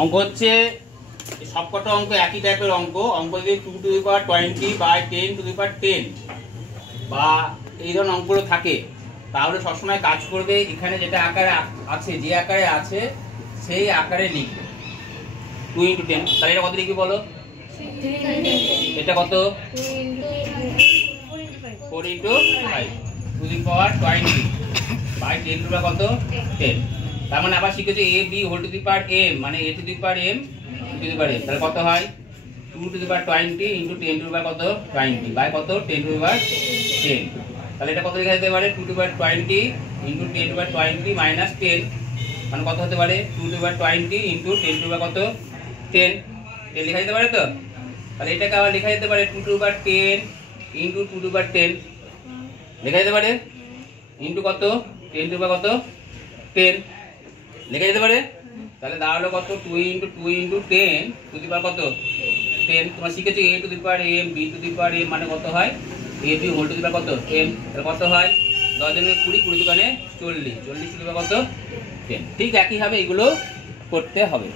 অঙ্ক হচ্ছে সবকটা অঙ্ক একই টাইপের অঙ্ক। অঙ্ক যদি 2 to the power 20 by 10 to the power 10 বা এই ধরনের অঙ্কগুলো থাকে, তাহলে সবসময় কাজ করবে এখানে যেটা আকারে আছে, যে আকারে আছে সেই আকারে লিখবে 2 ইন্টু 10। তাহলে এটা কত লিখবি বলো? এটা কত? 4 into 5 to the power 20 by 10 to the power কত? 10। তার মানে আবার শিখেছে a b whole to the power m, মানে a to the power m to the power m। তাহলে কত হয়? 2 to the power 20 into 10 to the power কত? 20 বাই কত? 10 টু দি পাওয়ার 10। তাহলে এটা কত লেখা যেতে পারে? 2 to the power 20 into 10 to the power 20 minus 10, মানে কত হতে পারে? 2 to the power 20 into 10 to the power কত? 10। এটা লেখা যেতে পারে তো? তাহলে এটাকে আবার লেখা যেতে পারে 2 to the power 10 into 2 to the power 10 লেখা যেতে পারে, ইন্টু কত? 10 টু দি পাওয়ার কত? 10 লেখা যেতে পারে। তাহলে দাঁড়ালো কত? 2 into 2 into 10 to the power কত? 10। তোমরা শিখেছো a to the power m b to the power m, মানে কত হয়? a b whole to the power কত? m। তাহলে কত হয়? 10 জনের 20, 20 দোকানে 40, 40 টু দি পাওয়ার কত? 10। ঠিক একইভাবে এগুলো করতে হবে।